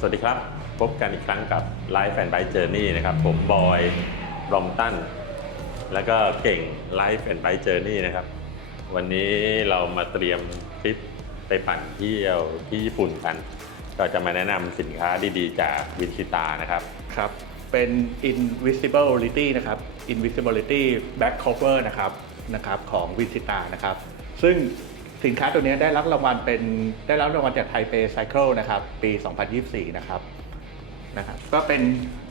สวัสดีครับ พบกันอีกครั้งกับ Life and Bike Journey นะครับ ผมบอยรอมตันแล้วก็เก่ง Life and Bike Journey นะครับ วันนี้เรามาเตรียมทริปไปปั่นเที่ยวที่ญี่ปุ่นกัน ก็จะมาแนะนำสินค้าดีๆ จากวินชิตานะครับ ครับ เป็น invisibility นะครับ invisibility back cover นะครับนะครับของ v i n c i t a นะครับ ซึ่ง สินค้าตัวนี้ได้รับรางวัลเป็นได้รับรางวัลจาก Taipei Cycle นะครับ ปี 2024 นะครับนะครับ ก็เป็น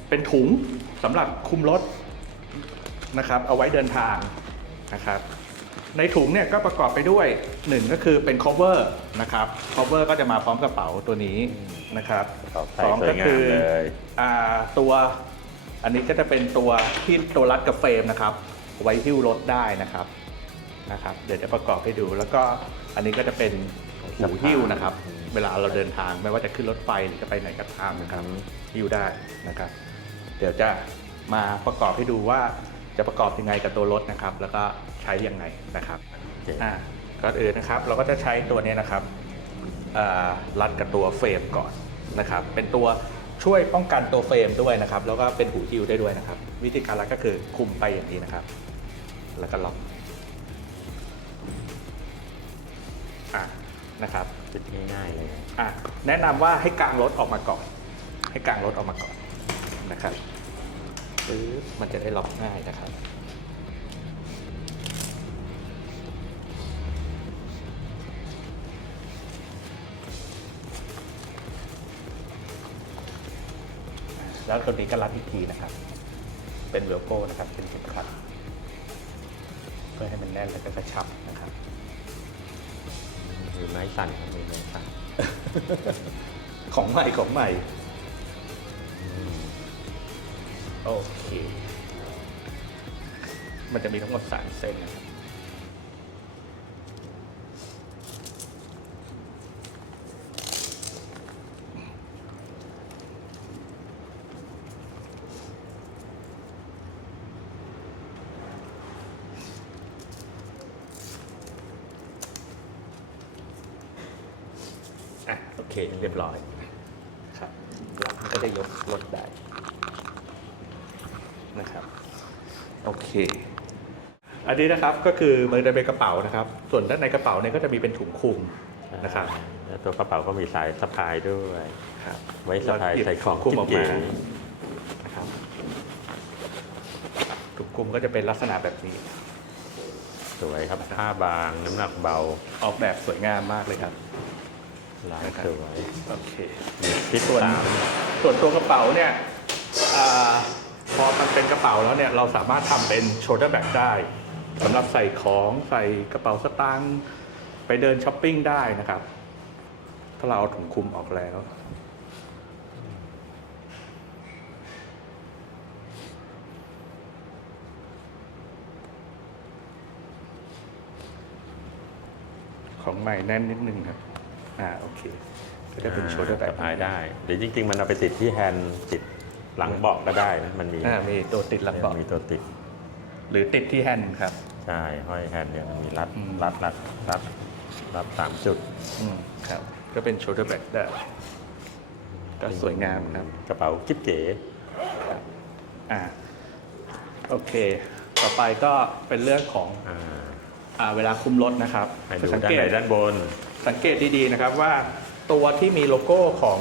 เป็นถุงสำหรับคุมรถนะครับ เอาไว้เดินทางนะครับ ในถุงเนี่ยก็ประกอบไปด้วย1ก็คือเป็น cover นะครับ cover ก็จะมาพร้อมกระเป๋าตัวนี้นะครับใส่สองสวก็ยงาคืมอเลยอ่าตัวอันนี้ก็จะเป็นตัวที่ตัวรัดกับเฟรมนะครับ ไว้หิ้วรถได้นะครับ นะครับ เดี๋ยวจะประกอบให้ดู แล้วก็อันนี้ก็จะเป็นหูหิ้วนะครับ เวลาเราเดินทางไม่ว่าจะขึ้นรถไฟหรือจะไปไหนก็ตามนะครับหิ้วได้นะครับ เดี๋ยวจะมาประกอบให้ดูว่าจะประกอบยังไงกับตัวรถนะครับ แล้วก็ใช้ยังไงนะครับโอเคอ่าก่อนอื่นนะครับ เราก็จะใช้ตัวนี้นะครับอ่ารัดกับตัวเฟรมก่อนนะครับ เป็นตัวช่วยป้องกันตัวเฟรมด้วยนะครับ แล้วก็เป็นหูหิ้วได้ด้วยนะครับ วิธีการรัดก็คือคุมไปอย่างนี้นะครับ แล้วก็ล็อก อ่านะครับคิดง่ายๆเลยอะแนะนำว่าให้กางรถออกมาก่อน ให้กางรถออกมาก่อนนะครับปึ๊บมันจะได้ล็อกง่ายนะครับ แล้วตัวนี้ก็รัดอีกทีนะครับ เป็นเวลโก้นะครับเป็นเข็มขัดเพื่อให้มันแน่นแล้วก็กระชับนะครับ มีไม้สั่นครับมีไม้สั่นของใหม่ของใหม่ โอเค มันจะมีทั้งหมดสามเส้นนะครับ เคเรียบร้อยครับหลังมันก็จะยกรถได้นะครับโอเค อันนี้นะครับก็คือมันจะเป็นกระเป๋านะครับ ส่วนด้านในกระเป๋าเนี่ยก็จะมีเป็นถุงคลุมนะครับแล้วตัวกระเป๋าก็มีสายสะพายด้วยครับไว้สะพายใส่ของคลุมออกเก๋มานะครับถุงคลุมก็จะเป็นลักษณะแบบนี้ๆสวยครับผ้าบางน้ำหนักเบาออกแบบสวยงามมากเลยครับ ลายนะครับสวยโอเคมีทิศส่วนตามส่วนตัวกระเป๋าเนี่ยอาพอมันเป็นกระเป๋าแล้วเนี่ยเราสามารถทำเป็นโช l เดอร์แบ็กได้สำหรับใส่ของใส่กระเป๋าสตางค์ไปเดินช้อปปิ้งได้นะครับ ถ้าเราเอาถุงคลุมออกแล้วของใหม่แน่นนิดนึงครับ อ่าโอเคก็จะเป็นโช l เดอร์แบ็กสะพายได้หรือจริง ๆ มันเอาไปติดที่แฮนด์ติดหลังเบาะก็ได้นะมันมีอ่ามีตัวติดหลังเบาะมีตัวติด หรือติดที่แฮนด์ครับ ใช่ห้อยแฮนด์เนี่ยมันมีรัดอืม รัดรัดรัดรัดสามจุดอืมครับ ก็เป็นโช l เดอร์แบ็กได้ ก็สวยงามครับ กระเป๋ากิ๊บเก๋ อ่าโอเค ต่อไปก็เป็นเรื่องของอ่าอ่าเวลาคุมรถนะครับให้ดูสังด้านเกในตด้านบน สังเกตดีๆนะครับว่าตัวที่มีโลโก้ของ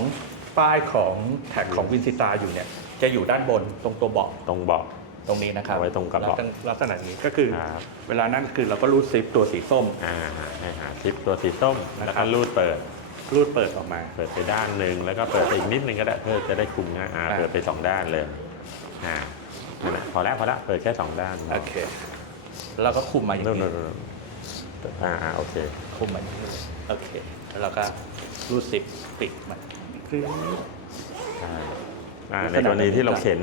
ป้ายของแท็กของวินซิตาอยู่เนี่ยจะอยู่ด้านบนตรงตัวเบาะตรงเบาะตรงนี้นะครับเอาไว้ตรงกระเป๋าลักษณะนี้ก็คือครับเวลานั้นคือเราก็รูดซิปตัวสีส้มอ่าให้หาซิปตัวสีส้มนะครับแล้วก็รูดเปิดรูดเปิดออกมา เปิดไปด้านหนึ่งแล้วก็เปิดไปอีกนิดนึงก็ได้เพื่อจะได้คุมง่ายอ่าอ่าเปิดไปสองด้านเลยอ่านั่นแหละพอแล้วพอแล้วเปิดแค่สองด้านโอเคแล้วก็คุมมาอย่างนู่นนี้นู่นนู่น อ่าอ่าโอเคคุมมาอย่างนี้โอเค แล้วเราก็รูดซิปปิดมันคือใช่อ่าในกรณีที่เราเข็น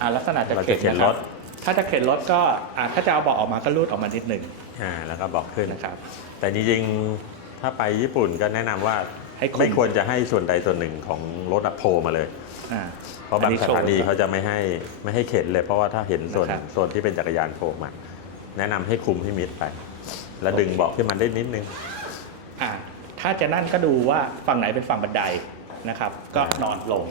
อ่าลักษณะจะเราจะเข็นเข็นนะครรับถถ้าจะเข็นรถก็อ่าถ้าจะเอาเบาะออกมาก็รูดออกมานิดหนึ่งอ่าแล้วก็บอกขึ้นนะครับ แต่จริงๆถ้าไปญี่ปุ่นก็แนะนำว่าให้คุมไม่ควรจะให้ส่วนใดส่วนหนึ่งของรถอะโผล่มาเลยอ่าเพราะบางสถานีเขาจะไม่ให้ไม่ให้เข็นเลย เพราะว่าถ้าเห็นส่วนนะครับส่วนที่เป็นจักรยานโผล่มาแนะนำให้คุมให้มิดไป แล้วดึงเบาะขึ้นมาได้นิดนึงอ่าถ้าจะนั่นก็ดูว่าฝั่งไหนเป็นฝั่งบันไดนะครับ ก็นอนลง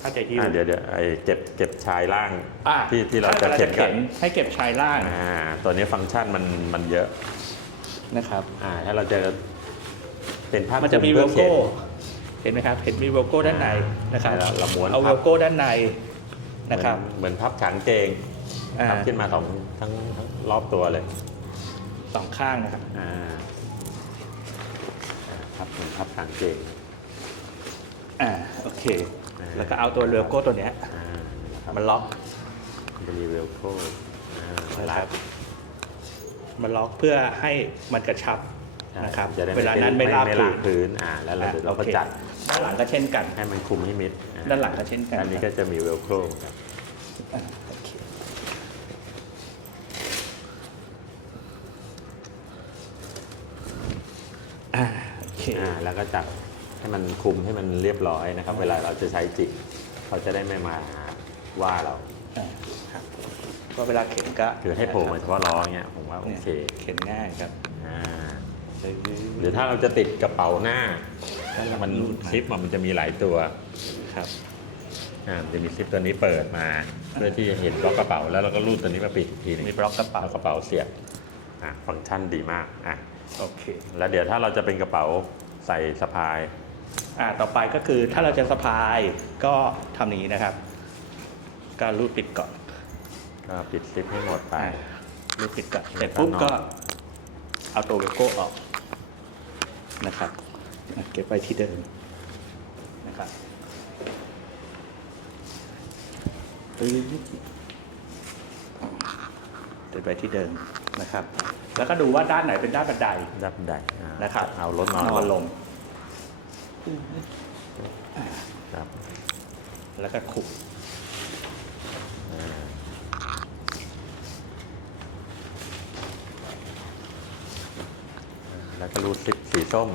ถ้าจะหิ้วอ่าเดี๋ยวเดี๋ยวไอ้เก็บเก็บชายล่างอะที่ที่เราจะถ้เข็นกันให้เก็บชายล่างอ่าตัวนี้ฟังก์ชันมันมันเยอะนะครับอ่าถ้าเราจะเป็นภาพมันจะมีคุโลพื่อเข็โก้นเห็นไหมครับ เห็นมีโลโก้ด้านในนะครับเราเราม้วนเอาพัโลบโก้ด้านในนะครับ เหมือนเหมือนพับขางเกงอ่าพับขึ้นมาสองทั้งทั้งรอบตัวเลย สองข้างนะครับอ่าอ่าพับเหมือนพับขางเกงอ่าโอเคอ่าแล้วก็เอาตัวโลโก้ตัวเนี้ยอ่านะครับมันล็อกมันจะมีเวลโค้อ่ามานะลัครัดบมันล็อกเพื่อให้มันกระชับใช่นะครับจะได้เวลานั้นไม่ลาบไม่พื้ลานพื้นอ่าแล้วเราอะเดี๋ยวเราโอก็เคจัดด้านหลังก็เช่นกัน ให้มันคุมให้มิดอ่ด้านหลังก็เช่นกันอันนี้ก็จะมีเวลโค้ครับ อ่าโอเคอ่าโอ เคอ่าแล้วก็จับให้มันคุมให้มันเรียบร้อยนะครับ เวลาเราจะใช้จิกเขาจะได้ไม่มาว่าเรา อ่าครับก็เวลาเข็นก็คือให้โผล่มาเฉพาะล้อเงี้ยผมว่าโอเนี่ยเคเข็นง่ายครับอ่าหรือถ้าเราจะติดกระเป๋าหน้า มันซิปมันจะมีหลายตัวครับ อ่ามันจะมีซิปตัวนี้เปิดมา เพื่อที่จะเห็นบล็อกกระเป๋าแล้วเราก็รูดตัวนี้มาปิดอีกทีหนึงมีบล็อกกระเป๋า เอากระเป๋าเสียบอะฟังก์ชันดีมากอะโอเคแล้วเดี๋ยวถ้าเราจะเป็นกระเป๋าใส่สะพาย อ่าต่อไปก็คือถ้าเราจะสะพายก็ทำอย่างนี้นะครับ ก็รูดปิดก่อนก็ปิดซิปให้หมดไป อ่ารูดปิดก่อนเสร็จปุ๊บก็เอาตัวเลโก้ออกนะครับอะเก็บไว้ที่เดิมนะครับปึ๊บ เก็บไว้ที่เดิมนะครับ แล้วก็ดูว่าด้านไหนเป็นด้านบันไดดับได้อ่านะครับเอารถนอนนอนลง ครับแล้วก็ขุบอ่าแล้วก็รูดซิปสีส้ม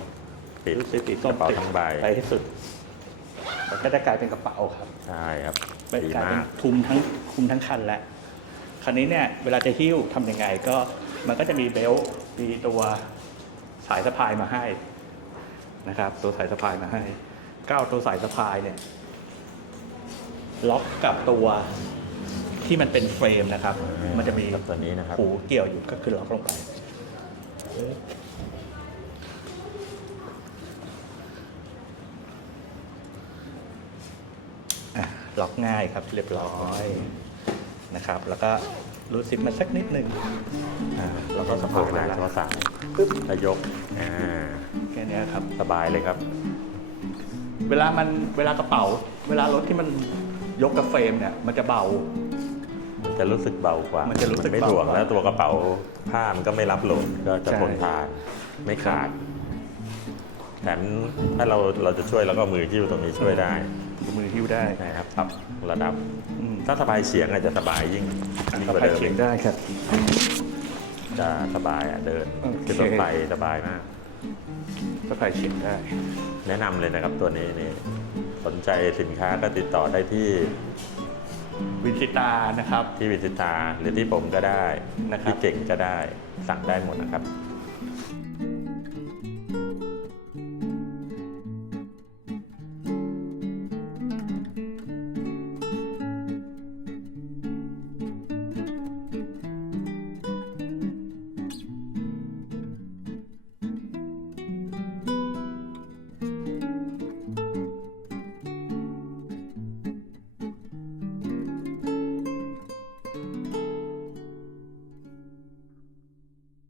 ปิดรูดซิปสีส้มกระเป๋าทั้งใบไปให้สุด มันก็จะกลายเป็นกระเป๋าครับใช่ครับไม่ดีกลายเป็มานก คลุมทั้งคลุมทั้งคันแล้ว คราวนี้เนี่ยเวลาจะหิ้วทำยังไงก็มันก็จะมีเบลต์มีตัวสายสะพายมาให้นะครับ ตัวสายสะพายมาให้ก็เอาตัวสายสะพายเนี่ยล็อกกับตัวที่มันเป็นเฟรมนะครับ มันจะมีกับตัวนี้นะครับหูเกี่ยวอยู่ก็คือล็อกลงไปอะล็อกง่ายครับเรียบร้อย นะครับ แล้วก็รูดซิปมาสักนิดหนึ่งอ่าแล้วก็สะโผล่พายมามาเฉพาะสายปึ๊บแล้วยกอ่าแค่เนี้ยครับ สบายเลยครับ เวลามันเวลากระเป๋า เวลารถที่มันยกกับเฟรมเนี่ย มันจะเบา มันจะรู้สึกเบากว่า มันจะรู้สึกไม่เบาถ่วงกว่าแล้วตัวกระเป๋าผ้ามันก็ไม่รับโหลดก็จะใช่ ทนทานไม่ขาดแถมถ้าเราเราจะช่วยเราก็เอามือที่อยู่ตรงนี้ช่วยได้ มือหิ้วได้นะครับปรับระดับ อืมถ้าสบายเฉียงอาจจะสบายยิ่งยิ่งสะกว่าพายเดิมเฉียงอีกได้ครับ จะสบายอะเดินโอเค ขึ้นรถไฟสบายมาก สะพายเฉียงได้ แนะนำเลยนะครับตัวนี้นี่สนใจสินค้าก็ติดต่อได้ที่วินซิตานะครับ ที่วิจิตาหรือที่ผมก็ได้นะครับ ที่เก่งก็ได้สั่งได้หมดนะครับ